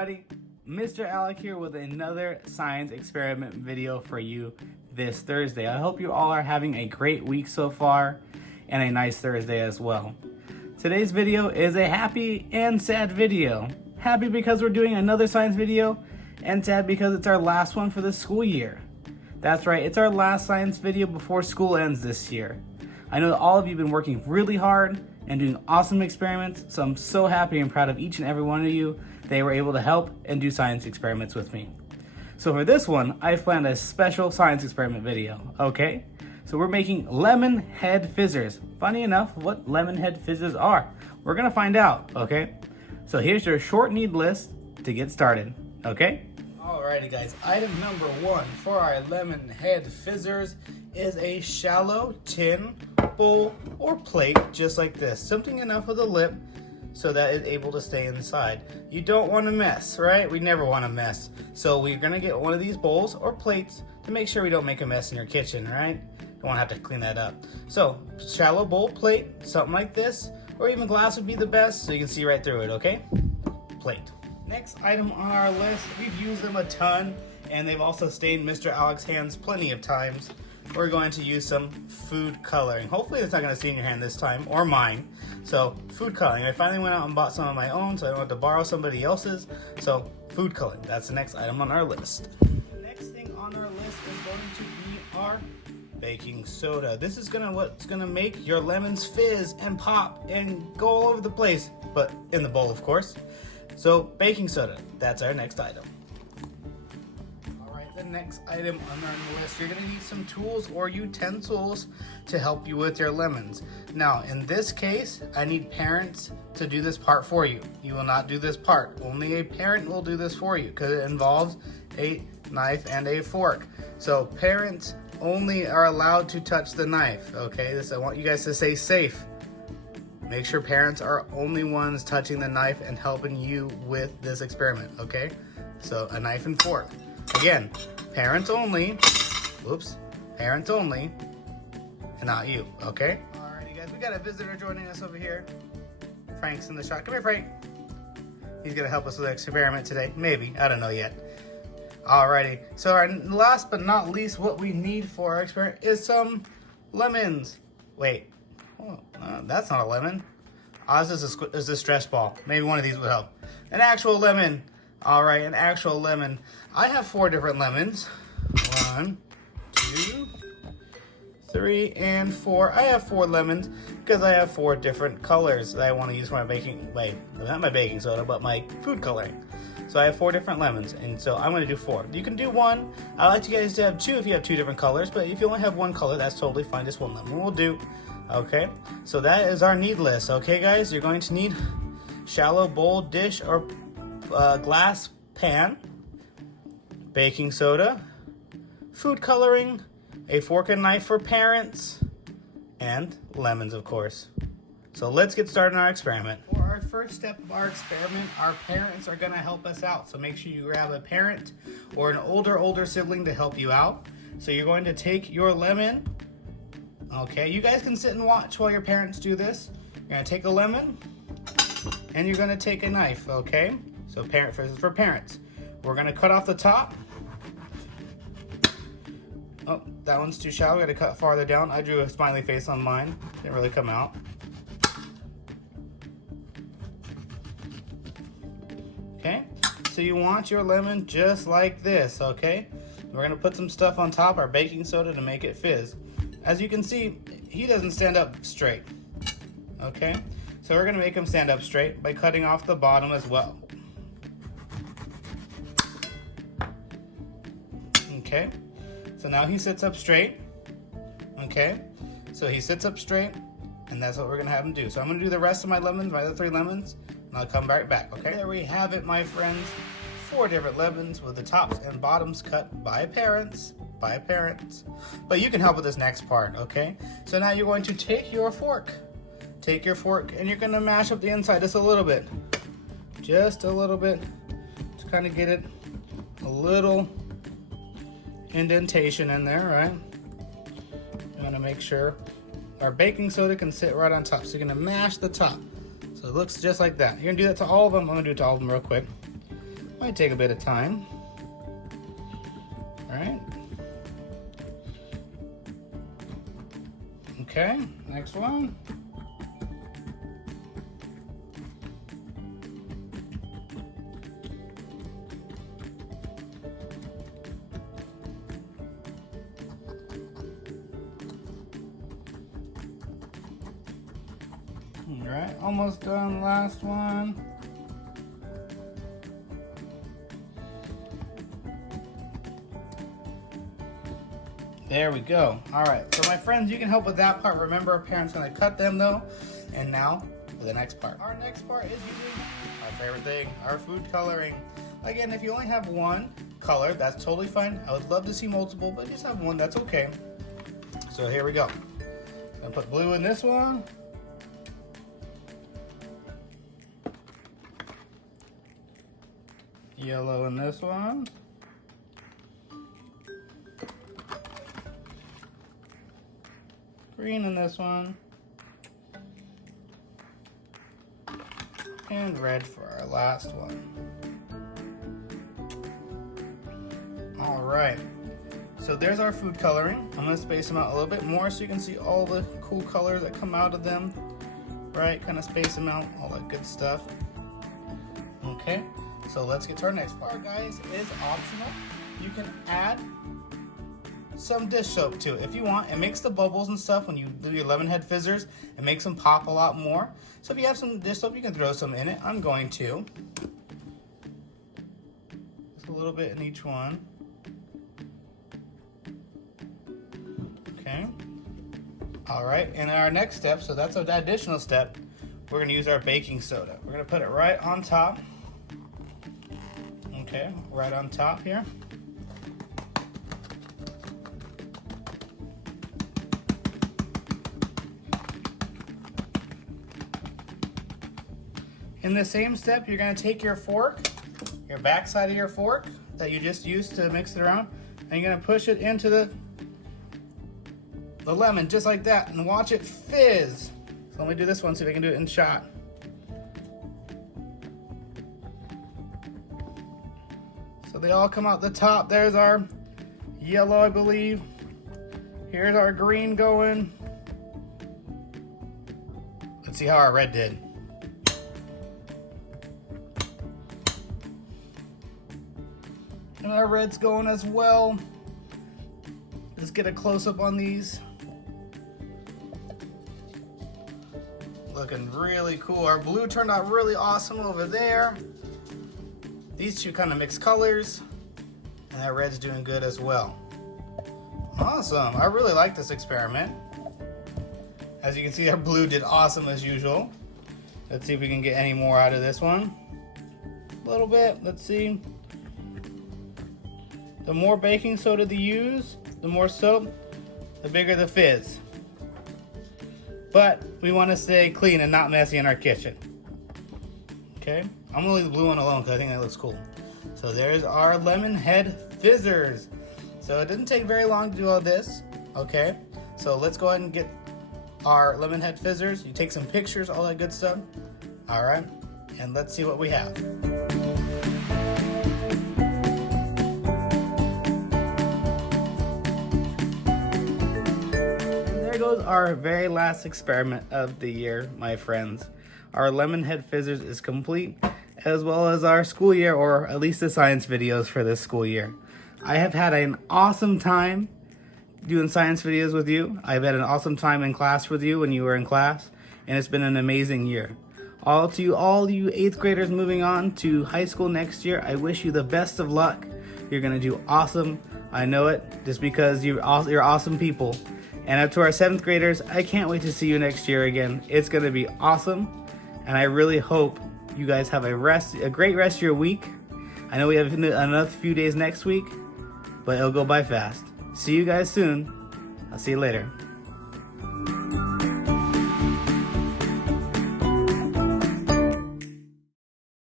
everybody, Mr. Alec here with another science experiment video for you this Thursday. I hope you all are having a great week so far and a nice Thursday as well. Today's video is a happy and sad video. Happy because we're doing another science video, and sad because it's our last one for the school year. That's right, it's our last science video before school ends this year. I know that all of you have been working really hard and doing awesome experiments, so I'm so happy and proud of each and every one of you. They were able to help and do science experiments with me. So for this one, I've planned a special science experiment video, okay? So we're making lemon head fizzers. Funny enough, what lemon head fizzers are, we're gonna find out, okay? So here's your short need list to get started, okay? Alrighty guys, item number 1 for our lemon head fizzers is a shallow tin, bowl, or plate just like this. Something enough with a lip so that it's able to stay inside. You don't want to mess, right? We never want to mess. So we're gonna get one of these bowls or plates to make sure we don't make a mess in your kitchen, right? Don't want to have to clean that up. So shallow bowl, plate, something like this, or even glass would be the best so you can see right through it, okay? Plate. Next item on our list, we've used them a ton and they've also stained Mr. Alec's hands plenty of times. We're going to use some food coloring. Hopefully it's not going to stain your hand this time, or mine. So food coloring. I finally went out and bought some of my own so I don't have to borrow somebody else's. So food coloring, that's the next item on our list. Next thing on our list is going to be our baking soda. This is what's gonna make your lemons fizz and pop and go all over the place, but in the bowl of course. So baking soda, that's our next item. The next item on our list, you're going to need some tools or utensils to help you with your lemons. Now in this case, I need parents to do this part for you. You will not do this part. Only a parent will do this for you because it involves a knife and a fork. So parents only are allowed to touch the knife, okay? I want you guys to stay safe. Make sure parents are only ones touching the knife and helping you with this experiment, okay? So a knife and fork. Again, parents only, parents only, and not you, okay? Alrighty guys, we got a visitor joining us over here. Frank's in the shot. Come here, Frank. He's gonna help us with the experiment today. Maybe, I don't know yet. Alrighty, so our last but not least, what we need for our experiment is some lemons. Wait, that's not a lemon. This is a stress ball. Maybe one of these would help. An actual lemon. All right, an actual lemon. I have 4 different lemons. 1, 2, 3, and 4. I have 4 lemons because I have 4 different colors that I want to use for my not my baking soda, but my food coloring. So I have 4 different lemons, and so I'm going to do 4. You can do 1. I like you guys to have 2 if you have 2 different colors, but if you only have 1 color, that's totally fine. Just 1 lemon will do. Okay, so that is our need list. Okay, guys, you're going to need shallow bowl, dish, or glass pan, baking soda, food coloring, a fork and knife for parents, and lemons, of course. So let's get started on our experiment. For our first step of our experiment, our parents are going to help us out. So make sure you grab a parent or an older sibling to help you out. So you're going to take your lemon. Okay, you guys can sit and watch while your parents do this. You're going to take a lemon and you're going to take a knife, okay? So for parents, we're gonna cut off the top. Oh, that one's too shallow. We gotta cut farther down. I drew a smiley face on mine. Didn't really come out. Okay, so you want your lemon just like this, okay? We're gonna put some stuff on top, our baking soda, to make it fizz. As you can see, he doesn't stand up straight, okay? So we're gonna make him stand up straight by cutting off the bottom as well. Okay, so now he sits up straight. Okay, so he sits up straight, and that's what we're gonna have him do. So I'm gonna do the rest of my lemons, my other 3 lemons, and I'll come right back, okay? There we have it, my friends. 4 different lemons with the tops and bottoms cut by parents. But you can help with this next part, okay? So now you're going to take your fork. Take your fork, and you're gonna mash up the inside just a little bit. Just a little bit, to kind of get it a little indentation in there, right? You want to make sure our baking soda can sit right on top. So you're going to mash the top. So it looks just like that. You're going to do that to all of them. I'm going to do it to all of them real quick. Might take a bit of time. All right. Okay, next one. All right, almost done. Last one. There we go. All right, so my friends, you can help with that part. Remember, our parents gonna cut them though. And now for the next part. Our next part is using our favorite thing, our food coloring. Again, if you only have one color, that's totally fine. I would love to see multiple, but just have one, that's okay. So here we go. I'm gonna put blue in this one. Yellow in this one. Green in this one. And red for our last one. All right, so there's our food coloring. I'm gonna space them out a little bit more so you can see all the cool colors that come out of them, right? Kind of space them out, all that good stuff. Okay, so let's get to our next part. Guys, is optional. You can add some dish soap to it if you want. It makes the bubbles and stuff when you do your lemon head fizzers. It makes them pop a lot more. So if you have some dish soap, you can throw some in it. I'm going to. Just a little bit in each one. Okay. All right, and our next step, so that's an additional step, we're gonna use our baking soda. We're gonna put it right on top. Okay, right on top here. In the same step, you're gonna take your fork, your back side of your fork that you just used to mix it around, and you're gonna push it into the lemon just like that, and watch it fizz. So let me do this one so we can do it in shot. So they all come out the top. There's our yellow, I believe. Here's our green going. Let's see how our red did. And our red's going as well. Let's get a close-up on these. Looking really cool. Our blue turned out really awesome over there. These two kind of mixed colors. And that red's doing good as well. Awesome. I really like this experiment. As you can see, our blue did awesome as usual. Let's see if we can get any more out of this one. A little bit. Let's see. The more baking soda you use, the more soap, the bigger the fizz. But we want to stay clean and not messy in our kitchen. Okay, I'm gonna leave the blue one alone because I think that looks cool. So there's our lemon head fizzers. So it didn't take very long to do all this. Okay, so let's go ahead and get our lemon head fizzers. You take some pictures, all that good stuff. All right, and let's see what we have. Goes our very last experiment of the year, my friends. Our lemon head fizzers is complete, as well as our school year, or at least the science videos for this school year. I have had an awesome time doing science videos with you. I've had an awesome time in class with you when you were in class, and it's been an amazing year. All you 8th graders moving on to high school next year, I wish you the best of luck. You're gonna do awesome. I know it, just because you're awesome people. And up to our 7th graders, I can't wait to see you next year again. It's going to be awesome. And I really hope you guys have a great rest of your week. I know we have another few days next week, but it'll go by fast. See you guys soon. I'll see you later.